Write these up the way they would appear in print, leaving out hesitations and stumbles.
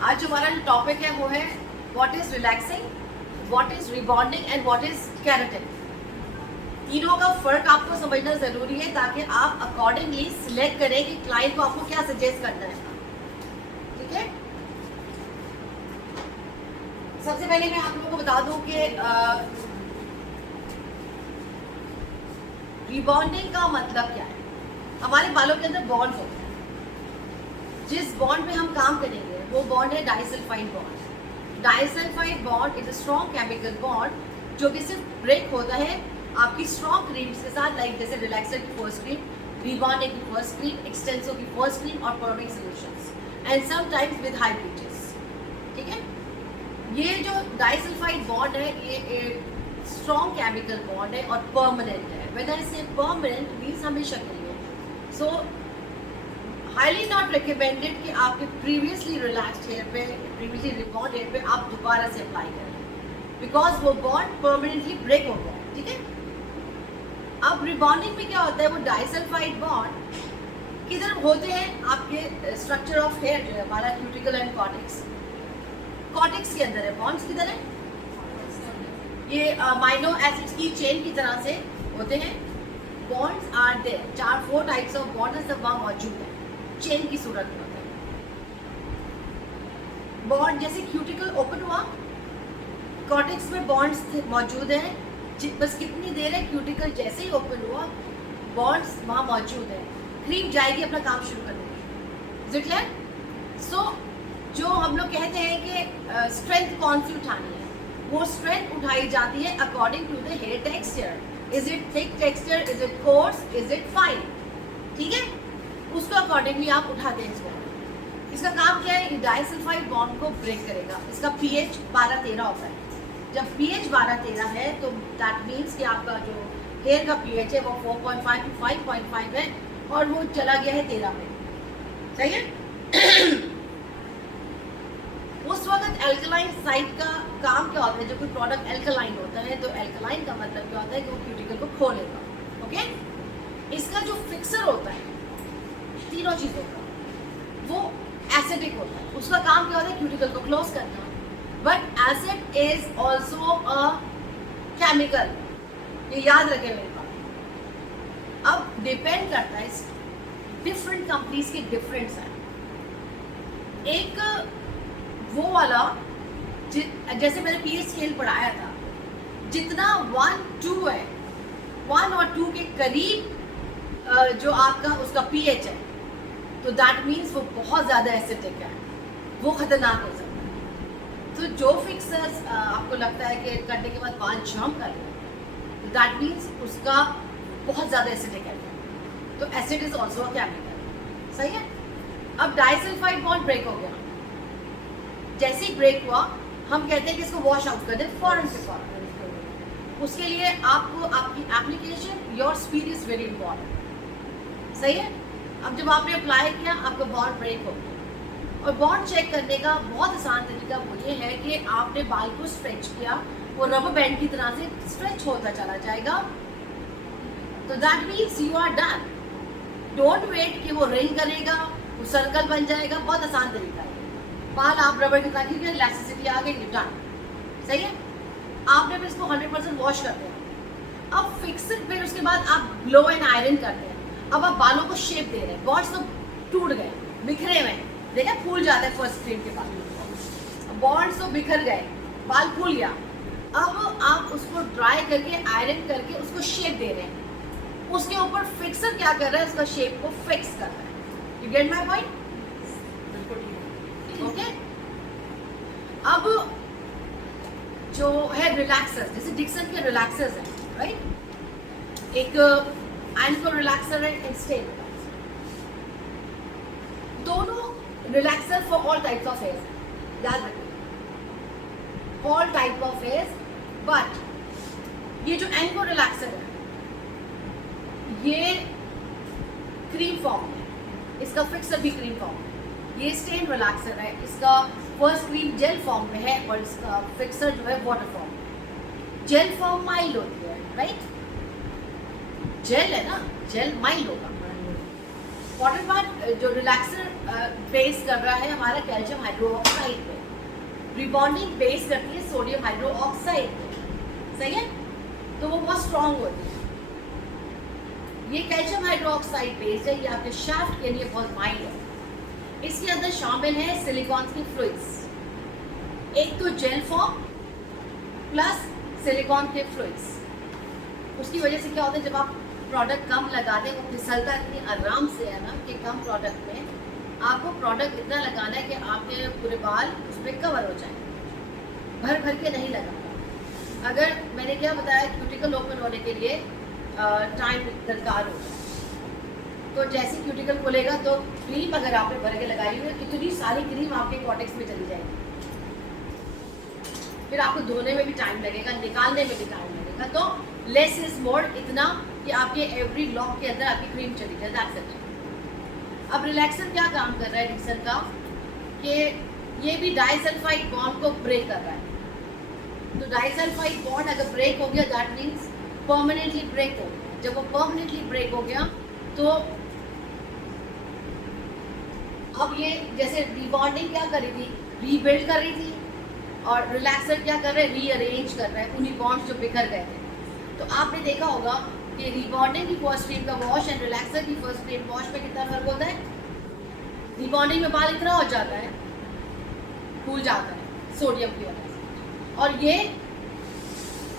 आज हमारा जो टॉपिक है वो है what is relaxing, what is rebonding and what is keratin. तीनों का फर्क आपको समझना जरूरी है ताकि आप अकॉर्डिंगली सिलेक्ट करें कि क्लाइंट को आपको क्या सजेस्ट करना है। ठीक है, सबसे पहले मैं आप लोगों को बता दूं कि रिबॉन्डिंग का मतलब क्या है। हमारे बालों के अंदर बॉन्ड्स होते हैं, जिस बॉन्ड पे हम काम करेंगे वो बॉन्ड है disulphide bond. Disulphide bond is a strong chemical bond जो कि सिर्फ ब्रेक होता है आपकी स्ट्रॉन्ग क्रीम्स के साथ, लाइक जैसे रिलैक्सर की फर्स्ट क्रीम, रिबॉन्डिंग की फर्स्ट क्रीम, एक्सटेंसो की फर्स्ट क्रीम और perming solutions and sometimes with high bleaches. ठीक है, ये जो डाइसल्फाइड बॉन्ड है ये स्ट्रॉन्ग केमिकल बॉन्ड है और परमानेंट है। व्हेन आई से परमानेंट मींस हमेशा के लिए। सो हाईली नॉट रिकमेंडेड कि आपके प्रीवियसली रिलैक्स्ड हेयर पे, प्रीवियसली रिबॉन्ड हेयर पे आप दोबारा से अप्लाई करें, बिकॉज वो बॉन्ड परमानेंटली ब्रेक हो गया है। ठीक है, अब रिबॉन्डिंग में क्या होता है, वो डाइसल्फाइड बॉन्ड किधर होते हैं, आपके स्ट्रक्चर ऑफ हेयर जो है हमारा क्यूटिकल एंड कॉर्टेक्स, कॉर्टेक्स के अंदर है। बॉन्ड्स किधर है, ये अमाइनो एसिड्स की चेन की तरह से होते हैं। Bonds are there, 4 types of bond सब वहाँ मौजूद है, चेन की सूरत में होता है। बॉन्ड जैसे क्यूटिकल ओपन हुआ, कॉर्टेक्स में बॉन्ड्स मौजूद हैं, बस कितनी देर है, क्यूटिकल जैसे ही ओपन हुआ बॉन्ड्स वहाँ मौजूद है, क्रीम जाएगी अपना काम शुरू करने में। Is it clear? सो जो हम लोग कहते हैं कि स्ट्रेंथ कौन सी उठानी है, वो स्ट्रेंथ उठाई जाती है according to the hair texture. Is it thick texture, is it coarse, is it fine. ठीक है, उसको अकॉर्डिंगली आप उठाते हैं इसको। इसका काम क्या है, डाइसल्फाइड बॉन्ड को ब्रेक करेगा। इसका pH 12-13 होता है। जब pH 12-13 है तो दैट मीन्स कि आपका जो हेयर का pH है वो 4.5 to 5.5 है और वो चला गया है 13 में। सही है? उस वक्त एल्कलाइन साइड का काम क्या होता है, जो कोई प्रोडक्ट एल्कलाइन होता है तो एल्कलाइन का मतलब क्या होता है कि वो क्यूटिकल को खोलेगा। ओके, इसका जो फिक्सर होता है तीनों चीजों का, वो एसिडिक होता है। उसका काम क्या होता है, क्यूटिकल को क्लोज करना। But acid is also a chemical, ये याद रखें मेरे पास। अब डिपेंड करता है, डिफरेंट कंपनीज के डिफरेंट्स हैं। एक वो वाला जैसे मैंने pH स्केल पढ़ाया था, जितना 1-2 है, 1 और 2 के करीब जो आपका उसका pH है, तो दैट मीन्स वो बहुत ज़्यादा एसिडिक है, वो खतरनाक हो सकता है। तो जो फिक्सर्स आपको लगता है कि करने के बाद बाल जम कर रहे हैं, तो दैट मीन्स उसका बहुत ज़्यादा एसिडिक है। तो acid is also a chemical. सही है? अब डाइसल्फाइड बॉन्ड ब्रेक हो गया, जैसे ही ब्रेक हुआ हम कहते हैं कि इसको वॉश आउट कर दें फौरन से फौरन। उसके लिए आपको आपकी application, your speed is very important. सही है? अब जब आपने अप्लाई किया आपका बॉन्ड ब्रेक हो गया, और बॉन्ड चेक करने का बहुत आसान तरीका वो ये है कि आपने बाल को स्ट्रेच किया, वो रबर बैंड की तरह से स्ट्रेच होता चला जाएगा, तो that means you are done. Don't wait कि वो रिंग करेगा, वो सर्कल बन जाएगा। बहुत आसान तरीका है। बाल आप रबर की तरह की इलास्टिसिटी आ गई, डन। सही है? आपने फिर इसको 100% वॉश करते हैं। अब फिक्सर, फिर उसके बाद आप ब्लो एंड आयरन करते हैं। अब आप बालों को शेप दे रहे हैं, बॉन्ड्स तो टूट गए, बिखरे हुए, देखा फूल जाता है फर्स्ट क्रीम के बाद, बॉन्ड्स तो बिखर गए, बाल फूल गया। अब आप उसको ड्राई करके, आयरन करके उसको शेप दे रहे हैं। उसके ऊपर फिक्सर क्या कर रहा है, उसका शेप को फिक्स कर रहा है। You get my point? Okay, अब जो है रिलैक्सर्स, जैसे डिक्सन के रिलैक्सर्स हैं, राइट? एक एंको रिलैक्सर है, इंस्टेन रिलैक्सर। दोनों relaxer for all types of hair, याद रखिए, all type of hair. But ये जो एंको रिलैक्सर है ये क्रीम फॉर्म है, इसका फिक्सर भी क्रीम फॉर्म है। ये स्टेन रिलैक्सर है, इसका फर्स्ट क्रीम जेल फॉर्म में है और इसका फिक्सर जो है water form. Jail form mild होती है, राइट? जेल है ना, जेल माइल्ड होगा। वाटर पार्ट जो रिलैक्सर बेस कर रहा है हमारा कैल्शियम हाइड्रोक्साइड पे, रिबॉन्डिंग बेस करती है सोडियम हाइड्रोक्साइड पे, सही है, तो वो बहुत स्ट्रांग होती है। ये कैल्शियम हाइड्रोक्साइड बेस है, ये आपके शाफ्ट के लिए बहुत माइल्ड है। इसके अंदर शामिल है सिलिकॉन की फ्लूइड्स, एक तो जेल फॉर्म प्लस सिलिकॉन के फ्लूइड्स। उसकी वजह से क्या होता है, जब आप प्रोडक्ट कम लगाते हैं वो फिसलता इतनी आराम से है ना कि कम प्रोडक्ट में आपको प्रोडक्ट इतना लगाना है कि आपके पूरे बाल उसमें कवर हो जाए, भर भर के नहीं लगाना। अगर मैंने क्या बताया, क्यूटिकल ओपन होने के लिए टाइम दरकार होता है, तो जैसे क्यूटिकल खुलेगा तो क्रीम अगर आपने भर के लगाई हुई है, इतनी सारी क्रीम आपके कॉर्टेक्स में चली जाएगी, फिर आपको धोने में भी टाइम लगेगा, निकालने में भी टाइम लगेगा। तो लेस इज मोर, इतना कि आपके एवरी लॉक के अंदर आपकी क्रीम चली जाए, दैट्स इट। अब रिलैक्सर क्या काम कर रहा है रिक्सर का, कि ये भी डाइसल्फाइड बॉन्ड को ब्रेक कर रहा है। तो डाइसल्फाइड बॉन्ड अगर ब्रेक हो गया दैट मीन्स परमानेंटली ब्रेक हो गया। जब वो परमानेंटली ब्रेक हो गया तो अब ये जैसे रीबॉन्डिंग क्या कर रही थी, रीबिल्ड कर रही थी, और रिलैक्सर क्या कर रहा है, रीअरेंज कर रहा है उन्हीं बॉन्ड्स जो बिखर गए थे। तो आपने देखा होगा कि रीबॉन्डिंग की फर्स्ट क्रीम का वॉश एंड रिलैक्सर की फर्स्ट क्रीम वॉश में कितना फर्क होता है। रीबॉन्डिंग में बाल इतना हो जाता है, फूल जाता है सोडियम की वजह से, और ये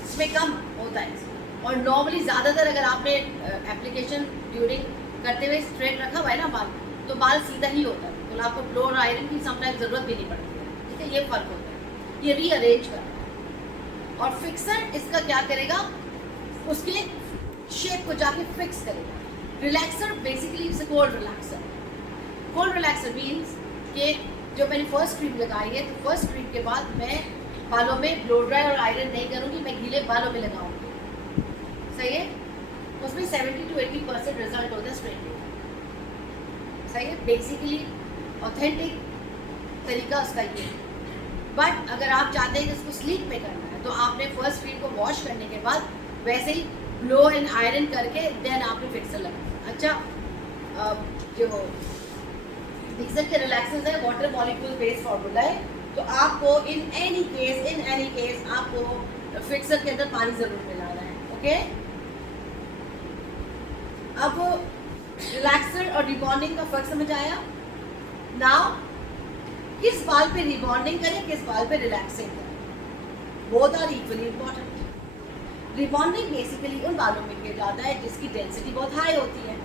इसमें कम होता है। और नॉर्मली ज़्यादातर अगर आपने एप्लीकेशन ड्यूरिंग करते हुए स्ट्रेट रखा हुआ है ना बाल, तो बाल सीधा ही होता है, तो आपको ब्लोअर आयरन की समटाइम ज़रूरत भी नहीं पड़ती है, ठीक है, ये फ़र्क होता है। ये रीअरेंज कर रहा है, और फिक्सर इसका क्या करेगा, उसके शेप को जाके फिक्स करेगा। Relaxer basically it's a cold relaxer. Cold relaxer means कि जो मैंने फर्स्ट क्रीम लगाई है, तो फर्स्ट क्रीम के बाद मैं बालों में ब्लो ड्राई और आयरन नहीं करूँगी, मैं गीले बालों में लगाऊंगी, सही है। उसमें 70 to 80% रिजल्ट होता है स्ट्रेटनिंग, सही है। बेसिकली ऑथेंटिक तरीका उसका ये है। बट अगर आप चाहते हैं कि इसको स्लीक में करना है, तो आपने फर्स्ट क्रीम को वॉश करने के बाद वैसे ही ब्लो एंड आयरन करके देन आपने फिक्सर लगाना। अच्छा, जो फिक्सर के रिलैक्सर्स है वाटर मॉलिक्यूल बेस्ड फार्मूला है, तो आपको इन एनी केस आपको फिक्सर के अंदर पानी जरूर मिलाना है, ओके। अब रिलैक्सर और रिबॉन्डिंग का फर्क समझ आया। नाउ किस बाल पे रिबॉन्डिंग करें, किस बाल पे रिलैक्सिंग करें, both are equally important. Rebonding basically उन बालों में किया जाता है जिसकी डेंसिटी बहुत हाई होती है,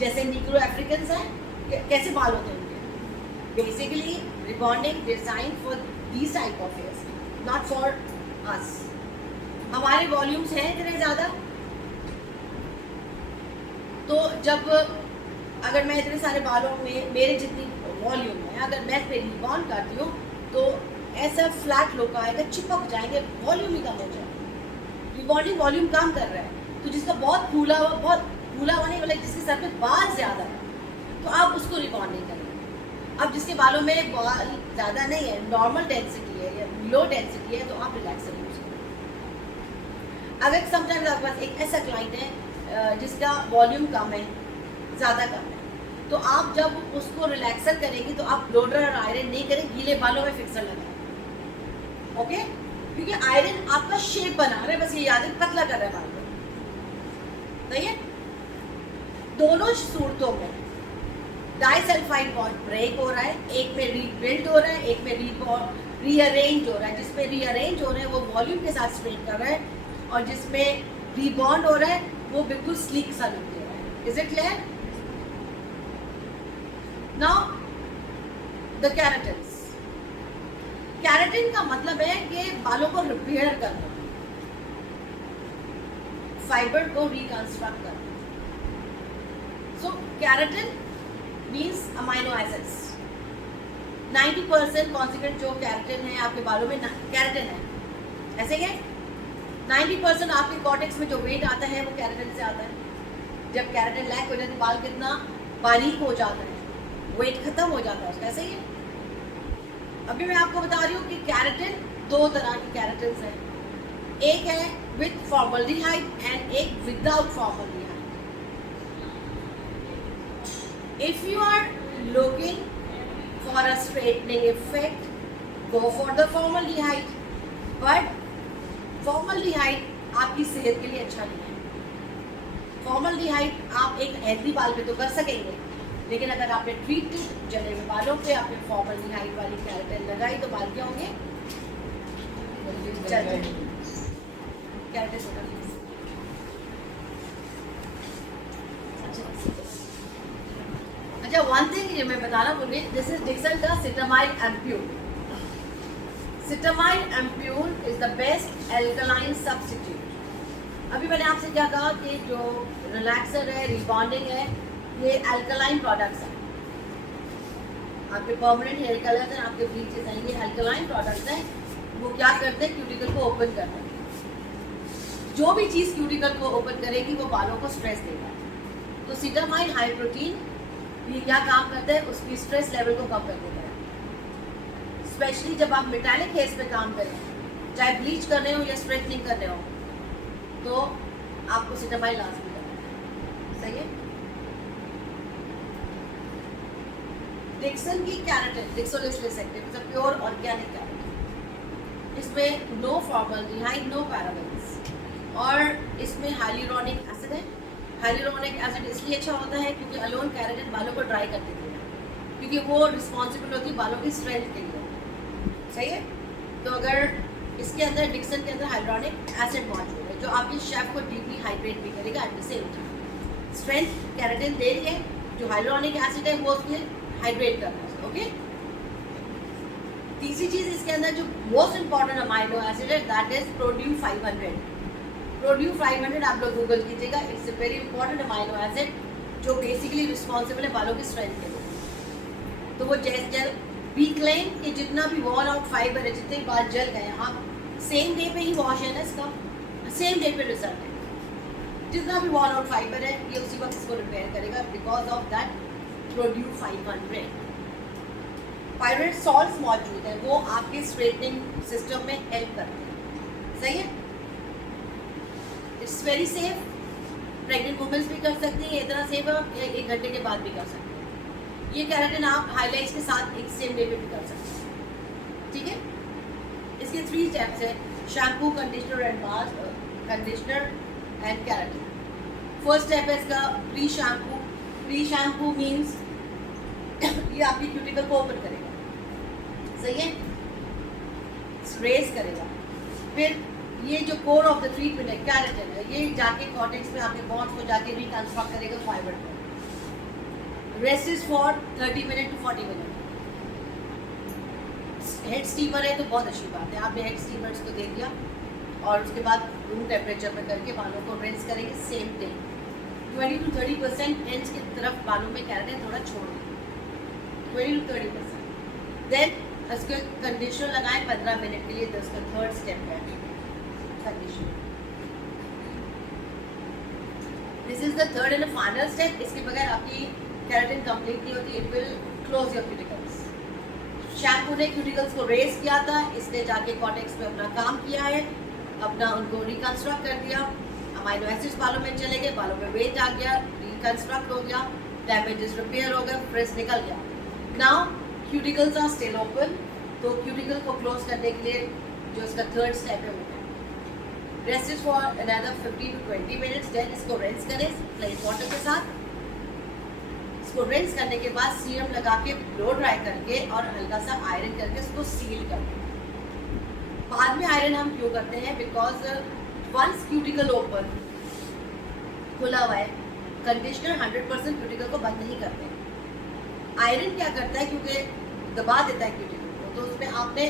जैसे नीग्रो अफ्रीकन्स हैं, कैसे बाल होते हैं उनके। Basically rebonding design for these type of hairs, not for us. हमारे वॉल्यूम्स हैं इतने ज़्यादा, तो जब अगर मैं इतने सारे बालों में मेरे जितनी वॉल्यूम है, अगर मैं पे रिबॉन्ड करती हूँ तो ऐसा फ्लैट लुक आएगा, चिपक जाएंगे, वॉल्यूम ही कम हो जाएगा। रिबॉन्डिंग वॉल्यूम कम कर रहा है, तो जिसका बहुत फूला हुआ नहीं, मतलब जिसके सर पे बाल ज़्यादा है, तो आप उसको रिबॉन्डिंग करेंगे। अब जिसके बालों में बाल ज़्यादा नहीं है, नॉर्मल डेंसिटी है या लो डेंसिटी है, तो आप रिलैक्सर यूज करें। अगर समटाइम्स आपके पास एक ऐसा क्लाइंट है जिसका वॉल्यूम कम है, ज़्यादा कम है, तो आप जब उसको रिलैक्सर करेंगे तो आप ब्लो ड्राई और आयरन नहीं करें, गीले बालों में फिक्सर लगाएं, ओके। क्योंकि आयरन आपका शेप बना रहा है, बस ये याद है, पतला कर रहा है बाल को, सही है। दोनों सूरतों में डाइसल्फाइड बॉन्ड ब्रेक हो रहा है, एक में रीबिल्ड हो रहा है, एक में रीअरेंज हो रहा है। जिसमें रीअरेंज हो रहा है वो वॉल्यूम के साथ स्ट्रेट कर रहा है, और जिसमें रीबॉन्ड हो रहा है वो बिल्कुल स्लीक सा लुक दे रहा है। Is it clear? Now the keratins. Keratin का मतलब है कि बालों को रिपेयर करना, फाइबर को रिकंस्ट्रक्ट करना। So keratin means amino acids. 90% consequent जो केराटिन है आपके बालों में केराटिन है, ऐसे ही है। 90% आपके कॉर्टेक्स में जो वेट आता है वो केराटिन से आता है। जब केराटिन लैक हो जाए तो बाल कितना बारीक हो जाता है, वेट खत्म हो जाता है उसका, ऐसे ही है। अभी मैं आपको बता रही हूँ कि केराटिन दो तरह की केराटिन है, एक है विद फॉर्मल्डिहाइड एंड एक without formaldehyde. If you are looking for a straightening effect, go for the formaldehyde. But formaldehyde आपकी सेहत के लिए अच्छा नहीं है। formaldehyde आप एक हेल्दी बाल पे तो कर सकेंगे, लेकिन अगर आपने ट्रीटेड जले हुए बालों पे आपने formaldehyde वाली केराटिन लगाई तो बाल क्या होंगे? चल केराटिन अच्छा, वन थिंग ये मैं बताना भूल गई, दिस इज डिक्सन का सिटामाइड एम्प्यूल। सिटामाइड ampoule is the best alkaline substitute. अभी मैंने आपसे क्या कहा कि जो रिलैक्सर है, रिबॉन्डिंग है, ये एल्कलाइन प्रोडक्ट्स हैं। आपके परमानेंट हेयर कलर्स हैं, आपके ब्लीचेस हैं, ये एल्कलाइन प्रोडक्ट्स हैं। वो क्या करते हैं? क्यूटिकल को ओपन करते हैं। जो भी चीज़ क्यूटिकल को ओपन करेगी वो बालों को स्ट्रेस देगा। तो सिटामाइड हाई प्रोटीन ये क्या काम करता है? उसकी स्ट्रेस लेवल को कम कर देता है। स्पेशली जब आप मेटालिक हेयर्स पे काम करें, चाहे ब्लीच कर रहे हो या स्ट्रेटनिंग कर रहे हो, तो आपको सिटामाइड लाजमी करना है। सही है। डिक्सन की कैराटिन, डिक्सोलिसिलिक active, is a pure organic keratin. इसमें नो फॉर्मल्डिहाइड, नो पैराबेन्स, और इसमें हाइलुरोनिक एसिड है। हाइलुरोनिक एसिड इसलिए अच्छा होता है क्योंकि अलोन कैराटिन बालों को ड्राई कर देती है, क्योंकि वो रिस्पॉन्सिबल होती है बालों की स्ट्रेंथ के लिए। सही है। तो अगर इसके अंदर डिक्सन के अंदर हाइलुरोनिक एसिड मौजूद है जो आपके शेफ को डीपली हाइड्रेट भी करेगा at the same time. Strength keratin दे रही है, जो हाइलुरोनिक एसिड है वो उसमें हाइड्रेट कर रहा है। ओके। तीसरी चीज इसके अंदर जो मोस्ट इंपॉर्टेंट अमाइनो एसिड है, दैट इज प्रोड्यू 500। प्रोड्यू 500 आप लोग गूगल कीजिएगा, it's a very important amino acid जो बेसिकली रिस्पॉन्सिबल है बालों की स्ट्रेंथ के लिए। तो वो जैसे वी क्लेम कि जितना भी वॉल आउट फाइबर है, जितने बाल जल गए, आप सेम डे पे ही वॉश है ना इसका, सेम डे पे रिजल्ट है। जितना भी वॉल आउट फाइबर है ये उसी वक्त इसको रिपेयर करेगा, बिकॉज ऑफ दैट प्रोड्यू 500। पायरेट सॉल्ट्स मौजूद है, वो आपके स्ट्रेटनिंग सिस्टम में हेल्प करते हैं। सही है। It's very safe. Pregnant women's भी कर सकती हैं, इतना सेफ है 1 घंटे के बाद भी कर सकते हैं। ये कैराटिन आप हाइलाइट्स के साथ एक सेम डे पे भी कर सकते हैं। ठीक है। इसके 3 स्टेप्स है, shampoo, conditioner and mask, conditioner and keratin. First step है इसका pre shampoo. Pre shampoo means ये आपकी क्यूटिकल को ओपन करेगा। सही है। रेस करेगा। फिर ये जो कोर ऑफ द ट्रीटमेंट है कैराटिन है, ये जाके कॉर्टेक्स में आपके बॉन्ड्स को जाके रिकंस्ट्रक्ट करेगा फाइबर को। Rest is for 30 minute to 40 minute. Head steamer है तो बहुत अच्छी बात है, आपने हेड स्टीमर्स को दे दिया और उसके बाद रूम टेम्परेचर पे करके बालों को रिंस करेंगे सेम डे। 20 to 30% एंड्स की तरफ बालों में कैराटिन थोड़ा छोड़ दें, 20 to 30%। देन उसके कंडीशनर लगाएं 15 मिनट के लिए। तो उसका थर्ड स्टेप है conditioner. This is the third and final step. इसके बगैर आपकी कैराटिन कंप्लीट नहीं होती। It will close your cuticles. Shampoo ने क्यूटिकल्स को रेस किया था, इसने जाके कॉर्टेक्स में अपना काम किया है, अपना उनको रिकंस्ट्रक्ट कर दिया। अमाइनो एसिड्स बालों में चले गए, बालों में वेट आ गया, रिकंस्ट्रक्ट हो गया, डैमेजेस रिपेयर हो गए, फ्रिज निकल गया। Now cuticles are still open. तो क्यूटिकल को क्लोज करने के लिए जो इसका थर्ड स्टेप है वो है rest is for another 15 to 20 minutes. Then इसको रिंस करें प्लेन वाटर के साथ। इसको रिंस करने के बाद सीरम लगा के ब्लो ड्राई करके और हल्का सा आयरन करके इसको सील कर दें। बाद में आयरन हम क्यों करते हैं? बिकॉज वंस क्यूटिकल ओपन खुला हुआ है, कंडीशनर 100% क्यूटिकल को बंद नहीं करते। आयरन क्या करता है? क्योंकि दबा देता है क्यूटिकल को, तो उसमें आपने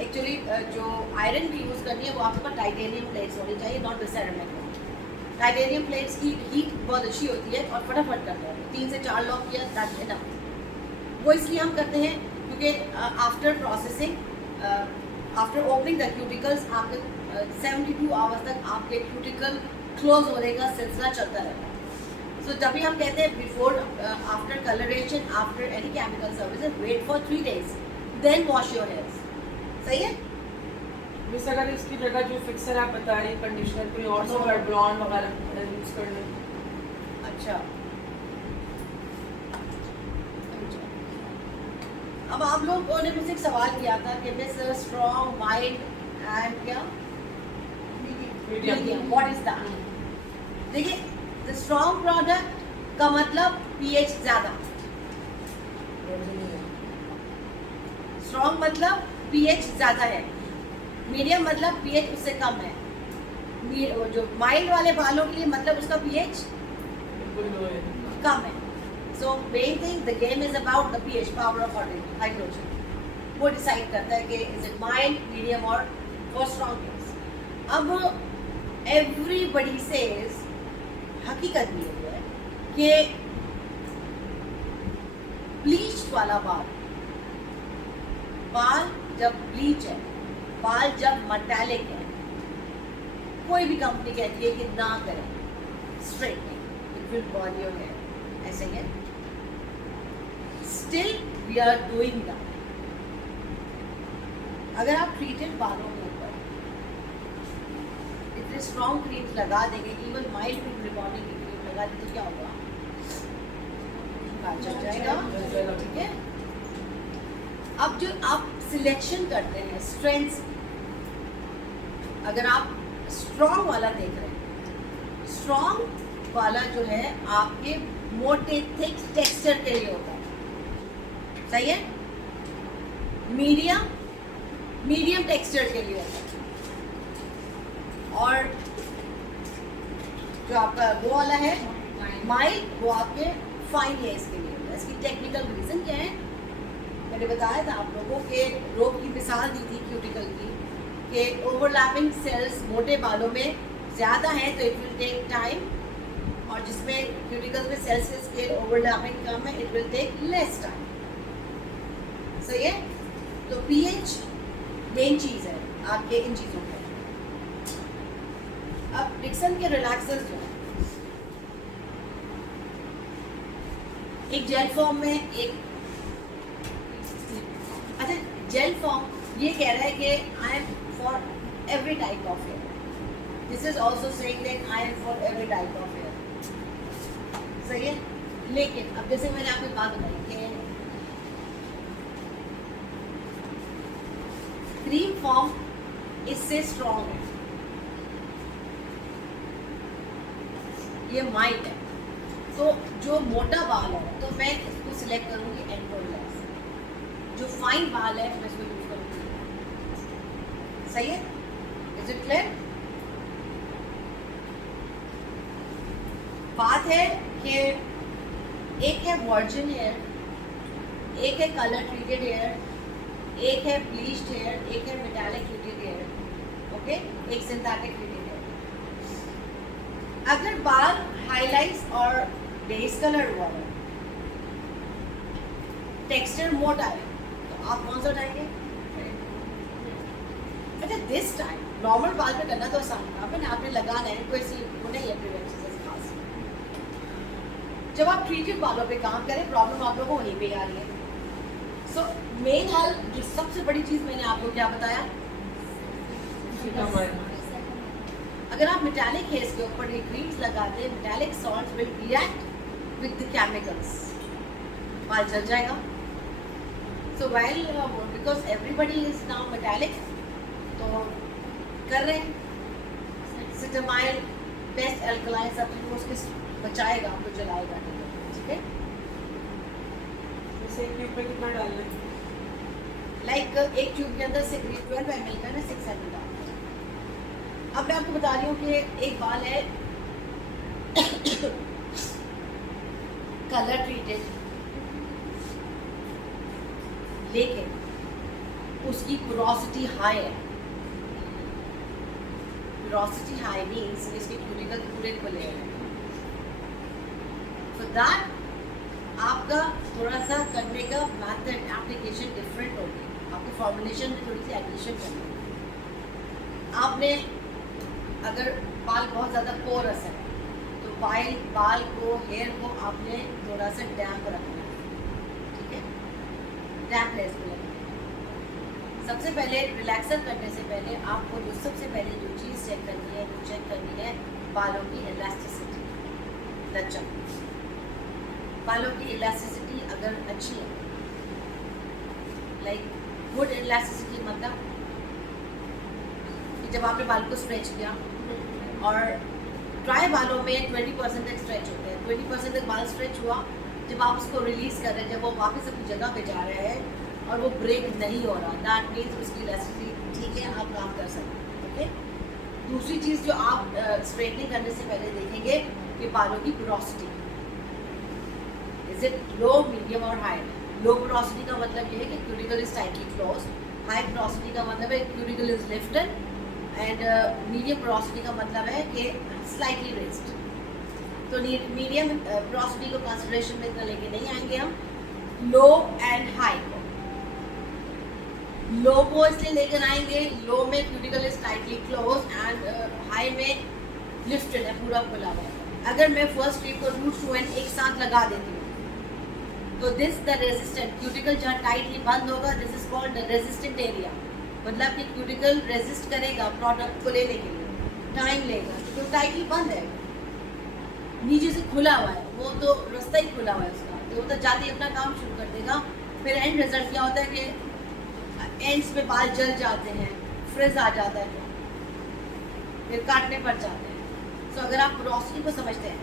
एक्चुअली जो आयरन भी यूज़ करनी है वो आपके पास टाइटेनियम प्लेट्स होनी चाहिए, not the ceramic. Titanium plates की हीट बहुत अच्छी होती है और फटाफट करते हैं। 3 से 4 लॉक किया, दैट्स इनफ। वो इसलिए हम करते हैं क्योंकि after processing, after opening the cuticles, आपके 72 आवर्स तक आपके क्यूटिकल क्लोज होने का सिलसिला चलता रहता है। सो जब भी हम कहते हैं before, after coloration, after any chemical services, wait for 3 days, then wash your hairs. सही है। मिस अगर इसकी जगह जो फिक्सर आप बता रही कंडीशनर कोई और सा ब्लॉन्ड वगैरह यूज कर लें। अच्छा, अब आप लोगों ने मुझसे एक सवाल किया था कि मिस स्ट्रॉन्ग माइल्ड एंड क्या मीडियम, व्हाट इज दैट? देखिए, द स्ट्रॉन्ग प्रोडक्ट का मतलब पीएच ज्यादा, स्ट्रॉन्ग मतलब पीएच ज्यादा है, मीडियम मतलब पीएच उससे कम है, जो माइल्ड वाले बालों के लिए मतलब उसका पीएच कम है। So main thing the game is about the pH, power of hydrogen. वो डिसाइड करता है कि इज इट माइल्ड, मीडियम और फॉर स्ट्रॉन्ग केस। अब एवरीबडी सेज, हकीकत भी है कि ब्लीच्ड वाला बाल जब ब्लीच है, बाल जब मेटालिक है, कोई भी कंपनी कहती है कि ना करें straightening, it will ball your hair, ऐसे ही है। Still we are doing that. अगर आप ट्रीटेड बालों के ऊपर इतने स्ट्रॉन्ग क्रीम्स लगा देंगे, इवन माइल्ड भी रिबॉन्डिंग की क्रीम लगा दें, तो क्या होगा? बाल चल जाएगा, ठीक है। अब जो आप सिलेक्शन करते हैं स्ट्रेंथ्स, अगर आप स्ट्रॉन्ग वाला देख रहे हैं, स्ट्रॉन्ग वाला जो है आपके मोटे थिक टेक्सचर के लिए होता है, सही है। मीडियम टेक्सचर के लिए होता है, और जो आपका वो वाला है माइल्ड, वो आपके फाइन हेयर्स के लिए होता है। इसकी टेक्निकल रीजन क्या है? मैंने बताया था आप लोगों के रोग की मिसाल दी थी क्यूटिकल की, कि ओवरलैपिंग सेल्स मोटे बालों में ज़्यादा है तो इट विल टेक टाइम, और जिसमें क्यूटिकल में सेल्स के स्केल ओवरलैपिंग कम है, it will take less time, सही है। तो पीएच मेन चीज़ है आपके इन चीज़ों में। अब डिक्सन के रिलैक्सर्स जो है, एक जेल फॉर्म में, एक अच्छा जेल फॉर्म ये कह रहा है कि I am for every type of hair, this is also saying that I am for every type of hair, सही है। लेकिन अब जैसे मैंने आपको बात बताई कि क्रीम फॉर्म इससे स्ट्रॉन्ग है, ये माइल्ड है, तो जो मोटा बाल है तो मैं इसको सिलेक्ट करूंगी एंड्रोलेस, जो फाइन बाल है मैं इसको यूज करूंगी, सही है। Is it clear? बात है कि एक है वर्जिन हेयर, एक है कलर ट्रीटेड हेयर, एक है ब्लीच्ड हेयर, एक है मेटालिक ट्रीटेड हेयर, ओके, एक सिंथेटिक ट्रीटेड हेयर। अगर बाल हाइलाइट्स और बेस कलर हुआ है, टेक्सचर मोटा है, तो आप कौन सा उठाएंगे? अच्छा दिस टाइम नॉर्मल बाल पे करना तो आसान है, आपने लगाना है, कोई सी वो नहीं है प्रिवेंशन खास। जब आप ट्रीटेड बालों पे काम करें, प्रॉब्लम आप लोगों को वहीं पे आ रही है। सो मेन हल, जो सबसे बड़ी चीज़ मैंने आपको क्या बताया, अगर आप मेटालिक हेयर्स के ऊपर ये क्रीम्स लगाते हैं, metallic salts will react with the chemicals, बाल जल जाएगा। सो while because everybody is now metallic, तो कर रहे हैं सिटामाइल बेस्ट एल्कलाइन सब्सटीट्यूट, उसके बचाएगा, आपको जलाएगा, ठीक है। जैसे एक ट्यूब में कितना डालना है? लाइक एक ट्यूब के अंदर 12 ml का ना 6 ml डालना है। अब मैं आपको बता रही हूँ कि एक बाल है कलर ट्रीटेड, लेकिन उसकी पोरोसिटी हाई है। पोरोसिटी हाई मीन्स इसके क्यूटिकल पूरे खुले हैं, सो दैट आपका थोड़ा सा करने का मेथड एप्लीकेशन डिफरेंट होगी, आपकी फॉर्मुलेशन में थोड़ी सी एडिशन करनी है। आपने अगर बाल बहुत ज़्यादा पोरस है तो बाल को, हेयर को आपने थोड़ा सा डैम्प रखना है, ठीक है, डैम्पनेस को लगना है। सबसे पहले रिलैक्सर करने से पहले आपको सबसे पहले जो चीज़ चेक करनी है, वो चेक करनी है बालों की इलास्टिसिटी, लचक। बालों की इलास्टिसिटी अगर अच्छी है लाइक गुड इलास्टिसिटी मतलब कि जब आपने बाल को स्ट्रेच किया और ड्राई बालों में 20% तक स्ट्रेच होते हैं, 20% तक बाल स्ट्रेच हुआ, जब आप उसको रिलीज कर रहे हैं, जब वो वापस अपनी जगह पे जा रहे हैं और वो ब्रेक नहीं हो रहा, दैट मीन्स उसकी इलास्टिसिटी ठीक है, आप काम कर सकते हैं। ओके, दूसरी चीज़ जो आप स्ट्रेटनिंग करने से पहले देखेंगे कि बालों की porosity, is it low, medium और हाई। लो पोरोसिटी का मतलब ये है कि cuticle is tightly close, high porosity का मतलब है cuticle is lifted, and medium porosity का मतलब है कि स्लाइटली रेज्ड। तो मीडियम पोरोसिटी को कंसिडरेशन में इतना लेके नहीं आएंगे हम, लो एंड हाई को। लो को इसलिए लेकर आएंगे, लो में cuticle is tightly close and high में लिफ्टेड है, पूरा खुला हुआ है। अगर मैं फर्स्ट स्ट्रिप को रूट टू एंड एक साथ लगा देती हूँ तो दिस द रेजिस्टेंट क्यूटिकल जहाँ टाइटली बंद होगा, this is called the resistant area, मतलब कि क्यूटिकल रेजिस्ट करेगा प्रोडक्ट को लेने के लिए, टाइम लेगा क्योंकि टाइटली बंद है, नीचे से खुला हुआ है, वो तो रास्ता ही खुला हुआ है उसका, तो वो तो जाते ही अपना काम शुरू कर देगा। फिर एंड रिजल्ट क्या होता है कि एंड्स पे बाल जल जाते हैं, फ्रिज आ जाता है, फिर काटने पड़ जाते हैं। तो अगर आप पोरोसिटी को समझते हैं,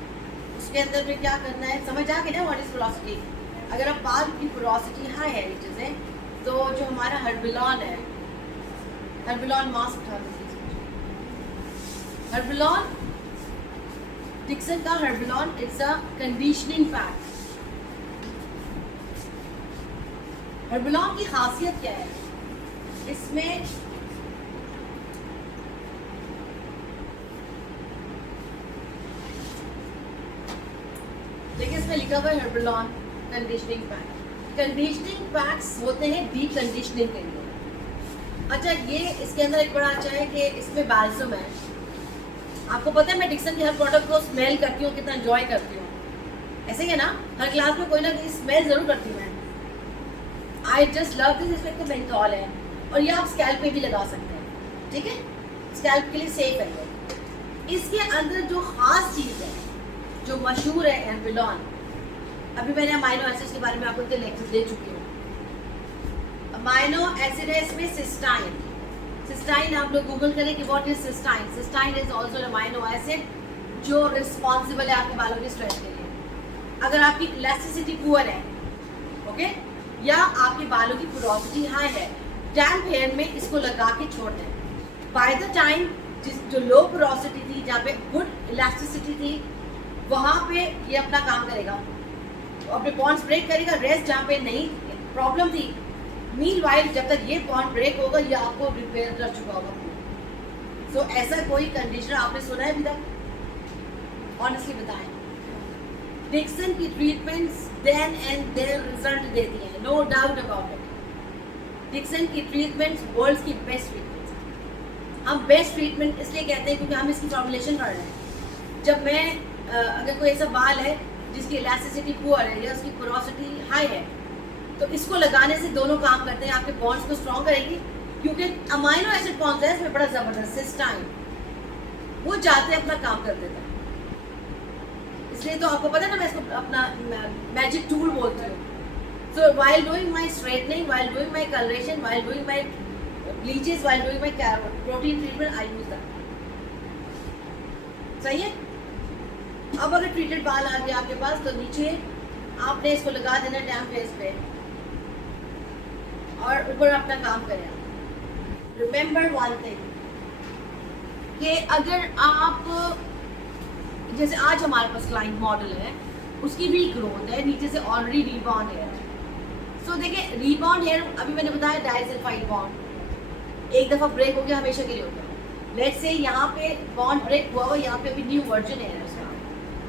उसके अंदर में क्या करना है, समझ आ गया ना व्हाट इज पोरोसिटी। अगर आप बाल की पोरोसिटी हाई है नीचे से, तो जो हमारा हर्बुलॉन है, हर्बुलॉन मास्क उठा दीजिए, हर्बुलॉन डिक्सन का हर्बुलॉन, इट्स अ कंडीशनिंग पैक। हर्बुलॉन की खासियत क्या है, इसमें देखिए इसमें लिखा हुआ है हर्बुलॉन कंडीशनिंग पैक। कंडीशनिंग पैक्स होते हैं डीप कंडीशनिंग के लिए। अच्छा, ये इसके अंदर एक बड़ा अच्छा है कि इसमें बाल्सम है। आपको पता है मैं डिक्सन के हर प्रोडक्ट को स्मेल करती हूँ, कितना एंजॉय करती हूँ, ऐसे ही है ना, हर क्लास में कोई ना कोई स्मेल जरूर करती हूँ मैं। I just love this. इसमें तो मेंथॉल है और ये आप स्कैल्प पे भी लगा सकते हैं, ठीक है, स्कैल्प के लिए सेफ है ये। इसके अंदर जो खास चीज़ है, जो मशहूर है हर्बुलॉन, अभी मैंने अमाइनो एसिड्स के बारे में आपको लेक्चर दे चुकी हूँ। अमाइनो एसिड है इसमें सिस्टाइन। सिस्टाइन आप लोग गूगल करें कि what is cysteine. Cysteine is also an amino acid जो रिस्पॉन्सिबल है आपके बालों के स्ट्रेच के लिए। अगर आपकी इलास्टिसिटी पुअर है, ओके, या आपके बालों की पोरोसिटी हाई है, डैम्प हेयर में इसको लगा के छोड़ दें। बाय द टाइम जो लो पोरोसिटी थी, जहाँ पे गुड इलास्टिसिटी थी, वहाँ पे ये अपना काम करेगा, अपने बॉन्ड्स ब्रेक करेगा। रेस्ट जहाँ पे नहीं प्रॉब्लम थी, मीनवाइल जब तक ये बॉन्ड ब्रेक होगा, ये आपको रिपेयर कर चुका होगा। सो ऐसा कोई कंडीशनर आपने सुना है अभी तक? ऑनेस्टली बताएं। डिक्सन की treatments then and their result देती हैं, no doubt about it. Dixon की ट्रीटमेंट्स वर्ल्ड की बेस्ट ट्रीटमेंट। हम बेस्ट ट्रीटमेंट इसलिए कहते हैं क्योंकि हम इसकी फॉर्मुलेशन कर रहे हैं। जब मैं अगर कोई ऐसा बाल है जिसकी इलास्टिसिटी पुअर है या उसकी पोरोसिटी हाई है, तो इसको लगाने से दोनों काम करते हैं। आपके बॉन्ड्स को स्ट्रॉन्ग करेगी, क्योंकि अमाइनो एसिड कौन सा है इसमें बड़ा जबरदस्त, सिस्टाइन, वो जाते अपना काम कर देता है। इसलिए तो आपको पता है ना, मैं इसको अपना मैजिक टूल बोलती हूँ। सो while doing my straightening, while doing my colouration, while doing my bleaches, while doing my protein treatment, I use that. सही है। अब अगर ट्रीटेड बाल आ गया आपके पास, तो नीचे आपने इसको लगा देना डैम्प फेस पे और ऊपर अपना काम करें। रिमेंबर वन थिंग कि अगर आप, जैसे आज हमारे पास क्लाइंट मॉडल है, उसकी भी ग्रोथ है, नीचे से ऑलरेडी रीबाउंड हेयर है। सो देखिए, रीबाउंड हेयर अभी मैंने बताया डाइसल्फाइड बॉन्ड एक दफ़ा ब्रेक हो गया, हमेशा के लिए होता है। लेट्स से यहाँ पे बॉन्ड ब्रेक हुआ, यहाँ पे अभी न्यू वर्जन है उसका।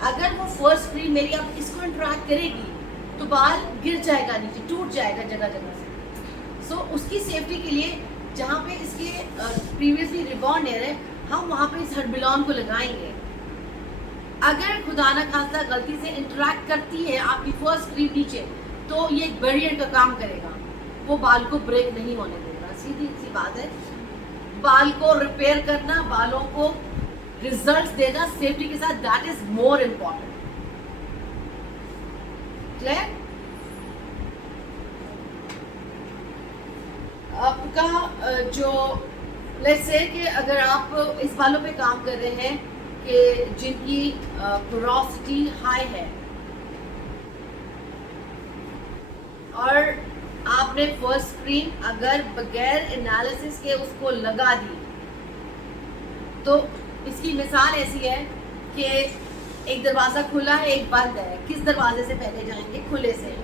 अगर वो फर्स्ट स्क्रीन मेरी आप इसको इंटरैक्ट करेगी तो बाल गिर जाएगा, नीचे टूट जाएगा जगह जगह से। सो उसकी सेफ्टी के लिए जहाँ पे इसके प्रीवियसली रिबॉन्ड हेयर है, हम वहाँ पे इस हर्बुलॉन को लगाएंगे। अगर खुदा ना खास्ता गलती से इंटरैक्ट करती है आपकी फर्स्ट स्क्रीन नीचे, तो ये एक बैरियर का काम करेगा, वो बाल को ब्रेक नहीं होने देगा। सीधी सी बात है, बाल को रिपेयर करना, बालों को रिजल्ट्स देना सेफ्टी के साथ, that is more important. Clear? आपका जो लेट्स से कि अगर आप इस बालों पे काम कर रहे हैं कि जिनकी पोरोसिटी हाई है और आपने फर्स्ट क्रीम अगर बगैर एनालिसिस के उसको लगा दी, तो इसकी मिसाल ऐसी है कि एक दरवाज़ा खुला है, एक बंद है, किस दरवाजे से पहले जाएंगे? खुले से।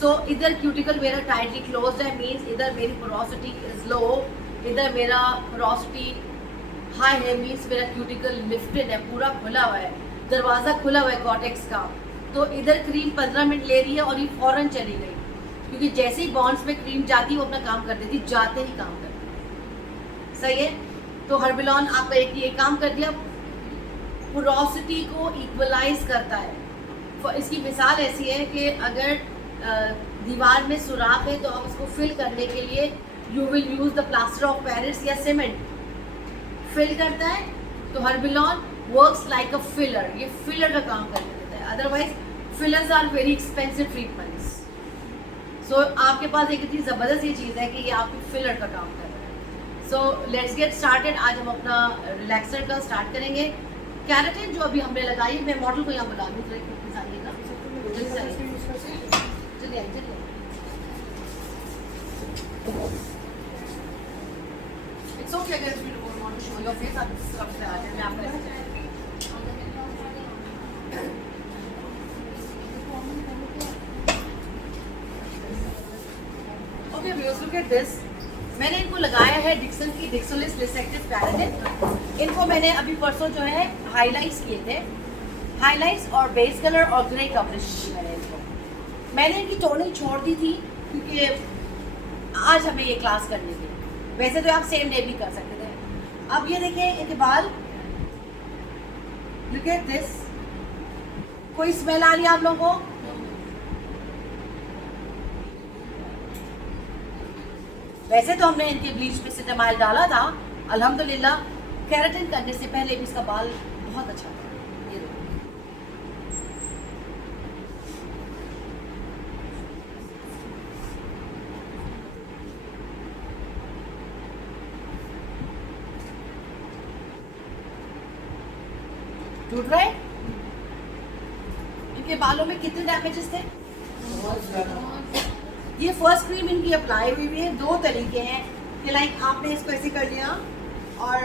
सो इधर क्यूटिकल मेरा टाइटली क्लोज्ड है, मींस इधर मेरी पोरोसिटी इज लो, इधर मेरा पोरोसिटी हाई है, मींस मेरा क्यूटिकल लिफ्टेड है, पूरा खुला हुआ है, दरवाज़ा खुला हुआ है कॉर्टेक्स का। तो इधर क्रीम 15 मिनट ले रही है और ये फ़ौरन चली गई, क्योंकि जैसे ही बॉन्ड्स में क्रीम जाती है वो अपना काम कर देती, जाते ही काम करती है। सही है? तो हर्बलॉन आपका एक ये काम कर दिया, पोरोसिटी को इक्वलाइज करता है। इसकी मिसाल ऐसी है कि अगर दीवार में सुराख है तो आप उसको फिल करने के लिए you will use the plaster of Paris या सीमेंट। फिल करता है तो हर्बलॉन वर्क्स लाइक अ फिलर, ये फिलर का काम कर देता है। Otherwise fillers are very expensive treatments. So आपके पास एक इतनी ज़बरदस्त ये चीज़ है कि ये आपकी फिलर का काम कर रहा है। So let's get started. आज हम अपना रिलैक्सर का स्टार्ट करेंगे। कैराटिन जो अभी हमने लगाई, मैं मॉडल को यहाँ बुला लूँ, आइएगा, चलिए चलिए। इट्स ओके अगर you don't want to show your face, आप इस तरफ से आ जाए, मैं आपको ऐसे okay viewers, look at this. मैंने इनको लगाया है डिक्सन की डिक्सोलिस लिसेक्टिव कैराटिन। इनको मैंने अभी परसों जो है हाइलाइट्स किए थे, हाइलाइट्स और बेस कलर और ग्रे का ब्रश मैंने इनकी टोनिंग छोड़ दी थी क्योंकि आज हमें ये क्लास करनी थी। वैसे तो आप सेम डे भी कर सकते थे। अब ये देखें इनके बाल, लुक एट दिस। कोई स्मेल आ रही है आप लोगों को? वैसे तो हमने इनके ब्लीच में सिनेमाइल डाला था, अल्हम्दुलिल्लाह केराटिन करने से पहले भी इसका बाल बहुत अच्छा था। ये देखो, टूट रहा है। इनके बालों में कितने डैमेजेस थे? ये फर्स्ट क्रीम इनकी अप्लाई हुई है। दो तरीके हैं कि लाइक आपने इसको ऐसे कर लिया और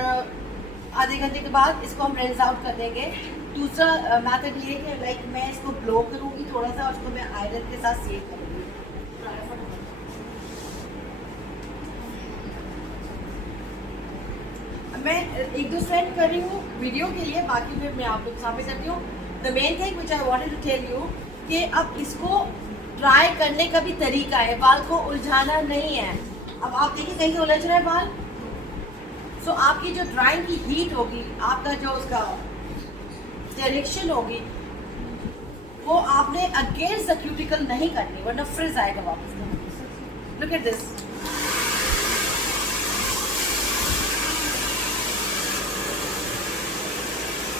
आधे घंटे के बाद इसको हम रिंस आउट कर देंगे। दूसरा मेथड ये है कि लाइक मैं इसको ब्लो करूँगी थोड़ा सा और उसको मैं आयरन के साथ सेक करूँगी। मैं एक दो स्ट्रैंड कर रही हूँ वीडियो के लिए, बाकी फिर मैं आप लोग सामने करती हूँ। The main thing which I wanted to tell you कि अब इसको ट्राई करने का भी तरीका है, बाल को उलझाना नहीं है। अब आप देखिए कहीं से उलझ रहा है बाल, सो आपकी जो ड्राइंग की हीट होगी, आपका जो उसका डायरेक्शन होगी, वो आपने अगेंस्ट द क्यूटिकल नहीं करनी, वरना फ्रिज आएगा वापस। Look at this.